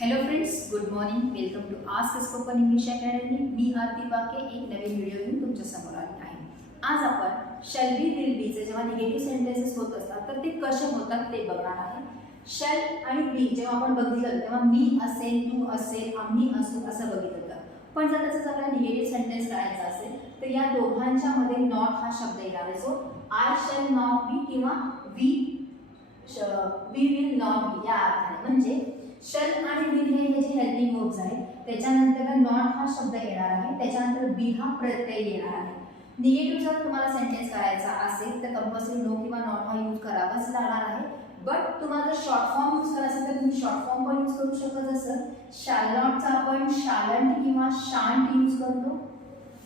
Hello friends, good morning. Welcome to ask spoken English academy. मी आरती बाके एक नवीन video घेऊन तुमच्या समोर आली आहे. आज आपण शॅल बी विल बीचे जेव्हा निगेटिव्ह सेंटेन्सेस होत असतात तर ते कसे होतात ते बघणार आहे. शॅल आणि बी जेव्हा आपण बघितलं तेव्हा मी असेल, तू असेल, आम्ही असू असं बघितलं होतं. पण जर त्याचाच आपल्याला निगेटिव्ह सेंटेन्स करायचा असेल तर या दोघांच्या मध्ये नॉट हा शब्द येणार आहे. So I shall not be किंवा वी विल नॉट बी या अर्थाने. म्हणजे शल आणि विल हे जे हेल्पिंग वर्ब्स आहेत त्याच्यानंतर नॉट हा शब्द येणार आहे, त्याच्यानंतर बी हा प्रत्यय येणार आहे. निगेटिव्ह जर तुम्हाला सेंटेन्स करायचा असेल तर कंपल्सरी नो किंवा नॉट हा यूज करावाच लागणार आहे. बट तुम्हाला जर शॉर्ट फॉर्म यूज करायचा असेल तर तुम्ही शॉर्ट फॉर्म पण यूज करू शकता. जसं शॅल नॉटचा आपण शालंट किंवा शांट यूज करतो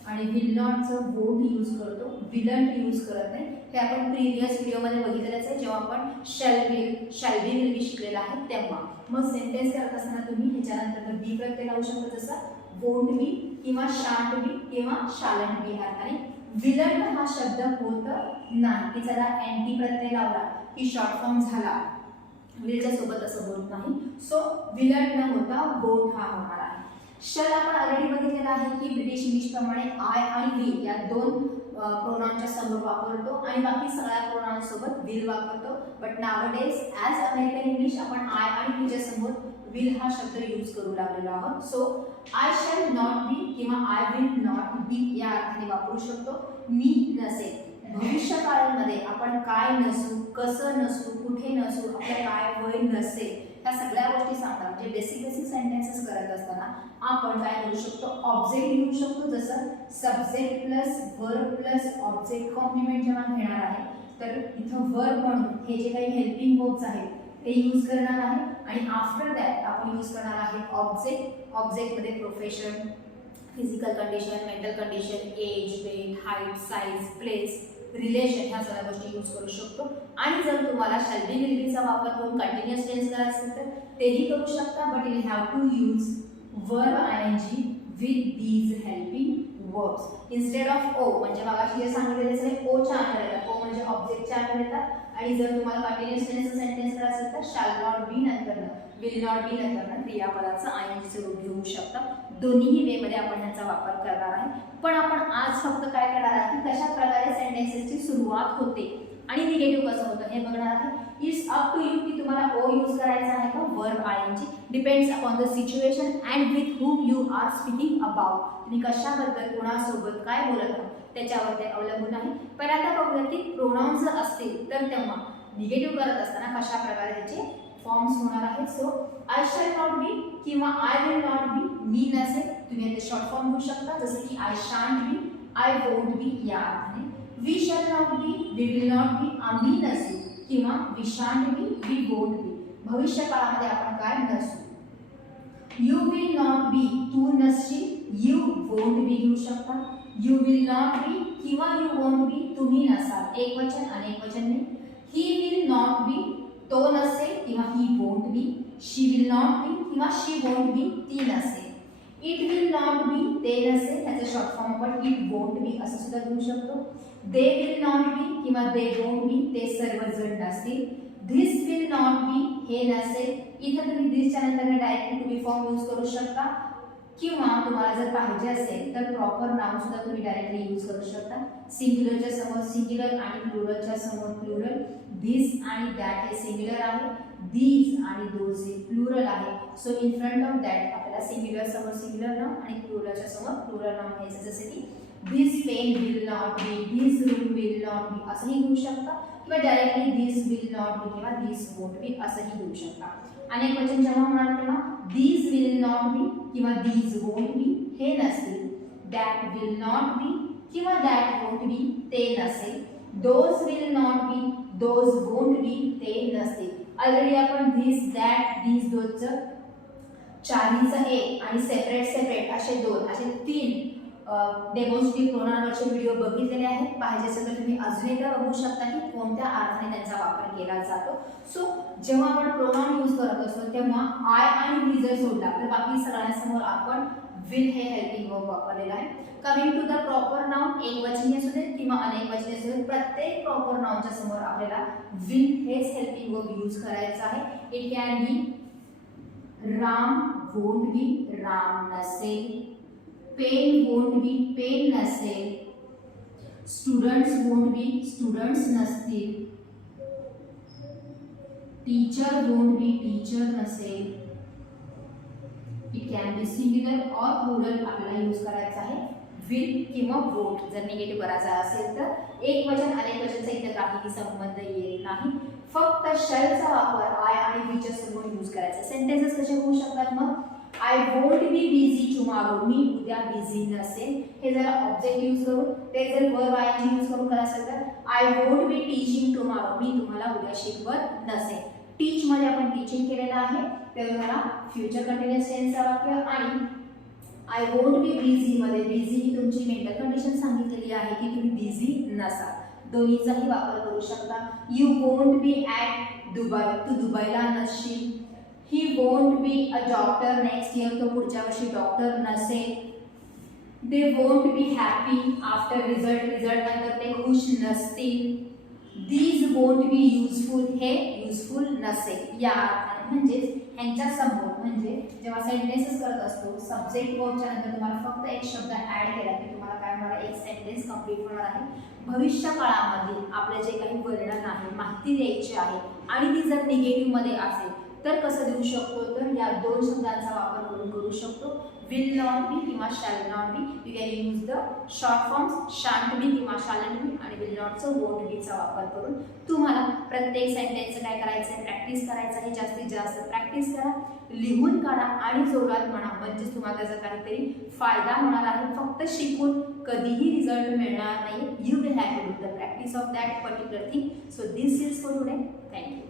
आणि विल नॉटचं वोंट यूज करतो, विलंट यूज करत नाही. हे आपण प्रिव्हियस व्हिडिओमध्ये बघितलेलंच आहे जेव्हा आपण शॅल बी विल बी शिकलेला आहे तेव्हा. मग सेंटेन्स करत असताना तुम्ही ह्याच्यानंतर बी प्रत्यय लावू शकता, जसं वोंट बी किंवा शांट बी किंवा शालंट बी अर्थाने. विलंट हा शब्द होत नाही की चला अँटी प्रत्यय लावला की शॉर्ट फॉर्म झाला, विलच्या सोबत असं होत नाही. सो विलंट न होता वोंट हा होणार आहे. शल आपण ऑलरेडी बघितलेला आहे की ब्रिटिश इंग्लिश प्रमाणे आय आणि वी या दोन प्रोनाउनच्या समोर वापरतो आणि बाकी सगळ्या प्रोनाउन्स सोबत विल वापरतो. But nowadays as American English आपण आय आणि वीच्या समोर विल हा शब्द यूज करू लागलेलो आहोत. So I shall not be किंवा आय विल नॉट बी या अर्थाने वापरू शकतो. मी नसेल. भविष्यकाळामध्ये आपण काय नसू, कसं नसू, कुठे नसू, आपलं काय वय नसेल, ह्या सगळ्या गोष्टी सांगतात. म्हणजे बेसिक सेंटेन्सेस करत असताना आपण काय करू शकतो, ऑब्जेक्ट घेऊ शकतो. जसं subject plus verb plus object complement जेव्हा घेणार आहे तर इथं वर्ब म्हणून हे जे काही हेल्पिंग वर्ब्स आहेत ते यूज करणार आहे आणि आफ्टर दॅट आपण यूज करणार आहे ऑब्जेक्ट. ऑब्जेक्टमध्ये profession, physical condition, mental condition, age, weight, height, size, place, relation ह्या सगळ्या गोष्टी यूज करू शकतो. आणि जर तुम्हाला शॅल बी विल बीचा वापर करून कंटिन्युअस टेन्स करायचा असेल तर तेही करू शकता. But you have to use verb ING with these helping verbs instead of O. म्हणजे मगाशी जे सांगितलेले सगळे ओ च्या अंडर येतात. ओ म्हणजे ऑब्जेक्टच्या अंडर येतात. आणि जर तुम्हाला कंटिन्युअस टेन्सचा सेंटेन्स करायचा असेल तर शॅल नॉट बी नंतर विल नॉट बी नंतर क्रियापदाचं आयएनजीचं रूप घेऊ शकता. दोन्ही वेमध्ये आपण ह्याचा वापर करणार आहे. पण आपण आज फक्त काय करणार आहे की कशा प्रकारे सेंटेन्सेसची सुरुवात होते आणि निगेटिव्ह कसं होतं हे बघणार आहे. इट्स अप टू यू की तुम्हाला ओ यूज करायचा आहे का verb ING. Depends upon the situation and with whom you are speaking about. तुम्ही कशाबद्दल कोणासोबत काय बोलत आहात त्याच्यावर ते अवलंबून आहे. पण आता बघूया की प्रोनाउन्स जर असतील तर तेव्हा निगेटिव्ह करत असताना कशा प्रकारे त्याचे फॉर्म्स होणार आहेत. So I shall not be किंवा आय विल नॉट बी. मी नसेल, तुम्ही याचे शॉर्ट फॉर्म घेऊ शकता जसं की I shan't be, I won't be या अर्थाने. We shall not be, we will not be, आम्ही नसेल किंवा we shan't be, we won't be. भविष्य काळामध्ये आपण काय नसू. यू विल नॉट बी, तू नसशील, यू वोंट बी घेऊ शकता. यू विल नॉट बी किंवा यू वोंट बी, तुम्ही नसाल, एक वचन अनेक वचन नाही. ही विल नॉट बी, तो नसेल किंवा ही won't B. She will not be किंवा शी वोंट बी, ती नसेल. इट विल नॉट बी, ते नसेल, त्याचं शॉर्ट फॉर्म आपण इट वोंट बी असं सुद्धा घेऊ शकतो. दे विल नॉट बी किंवा दे वोंट बी, ते सर्वजण नसतील. धिस विल नॉट बी, हे नसेल. इथं तुम्ही धिसच्या नंतर direct to be form use करू शकता किंवा तुम्हाला जर पाहिजे असेल तर प्रॉपर नाउन सुद्धा तुम्ही डायरेक्टली यूज करू शकता. सिंग्युलरच्या समोर सिंग्युलर आणि प्लुरलच्या समोर प्लुरल. धिस आणि दॅट हे सिंग्युलर आहे, दीज आणि दोज हे प्लुरल आहे. So in front of that आपल्याला सिंग्युलर समोर सिंग्युलर नाउन आणि प्लुरलच्या समोर प्लुरल नाउन घ्यायचं. जसे की this pen will not be, this room will not be असंही घेऊ शकता किंवा directly this will not be किंवा धिस वोंट बी असंही घेऊ शकता. अनेक वचन जेव्हा होणार तेव्हा दीज विल नॉट बी किंवा दीज वोंट बी हे नसतील. दॅट विल नॉट बी किंवा दॅट वोंट बी ते नसेल. Those will not B, those won't be ते नसतील. ऑलरेडी आपण धिस, दॅट, दीज, दोजचं चारीचं एक आणि सेपरेट असे दोन असे तीन डेमॉन्स्ट्रेटिव्ह प्रोनाउनवरचे व्हिडिओ बघितलेले आहेत. पाहिजे असेल तर तुम्ही अजून एकदा बघू शकता की कोणत्या अर्थाने त्यांचा वापर केला जातो. सो जेव्हा आपण प्रोनाउन यूज करत असतो तेव्हा आय आणि वी जर सोडला तर बाकी सगळ्यांसमोर आपण विल हे हेल्पिंग वर्ब वापरलेलं आहे. Coming to the proper noun, एक वचनी असू देत किंवा अनेक वचनी असू देत, प्रत्येक प्रॉपर नाउनच्या समोर आपल्याला विल हेच हेल्पिंग वर्ब यूज करायचं आहे. It can be Ram won't be Ram नसेल, पेन वोंट बी पेन नसेल, स्टुडंट्स वोंट बी स्टुडंट्स नसतील, टीचर वोंट बी टीचर नसेल. इट कॅन बी सिंग्युलर और प्लुरल आपल्याला यूज करायचा आहे. विल किंवा वोट जर निगेटिव्ह करायचा असेल तर एक वचन अनेक वचनचा इथे काहीही संबंध येत नाही. फक्त शलचा वापर आय आणि बीच्या समोर यूज करायचा. सेंटेन्सेस कसे होऊ शकतात मग? I won't be busy tomorrow, मी उद्या बिझी नसेल. हे जर ऑब्जेक्ट यूज करू, ते जर वर्ब आयएनजी यूज करून करायचं असेल तर I won't be teaching tomorrow, मी तुम्हाला उद्या शिकवत नसेल. टीच मध्ये आपण टीचिंग केलेलं आहे, ते तुम्हाला फ्युचर कंटिन्युअस टेन्सचं वाक्य. आणि आय वोंट बी बिझी मध्ये बिझी ही तुमची मेंटल कंडिशन सांगितलेली आहे की तुम्ही बिझी नसाल. दोन्हीचाही वापर करू शकता. You won't be at Dubai, तू दुबईला नसशील. He won't be a doctor next year, तो पुढच्या वर्षी डॉक्टर नसेल. They won't be happy after result, result नंतर ते खुश नसतील. दीज वोंट बी युजफुल, हे युजफुल नसेल. या म्हणजेच ह्यांच्या समोर म्हणजे जेव्हा सेंटेन्सेस करत असतो सब्जेक्ट वर्बच्या नंतर तुम्हाला फक्त एक शब्द ॲड केला की तुम्हाला काय होणार, एक सेंटेन्स कंप्लीट होणार आहे. भविष्य काळामध्ये आपले जे काही वर्णन आहे, माहिती द्यायची आहे आणि ती जर निगेटिव्ह मध्ये असेल तर कसं देऊ शकतो, तर या दोन शब्दांचा वापर करून करू शकतो. विल नॉट बी किंवा shall not be. You can use the short forms shan't be किंवा शालंट बी आणि विल नॉटचं वोंट बीचा वापर करून तुम्हाला प्रत्येक सेंटेन्सचं काय करायचं आहे, प्रॅक्टिस करायचं आहे. जास्तीत जास्त प्रॅक्टिस करा, लिहून काढा आणि जोरात म्हणा, म्हणजेच तुम्हाला त्याचा काहीतरी फायदा होणार आहे. फक्त शिकून कधीही रिझल्ट मिळणार नाही. You will have to do the practice of that particular thing. So this is for today. Thank you.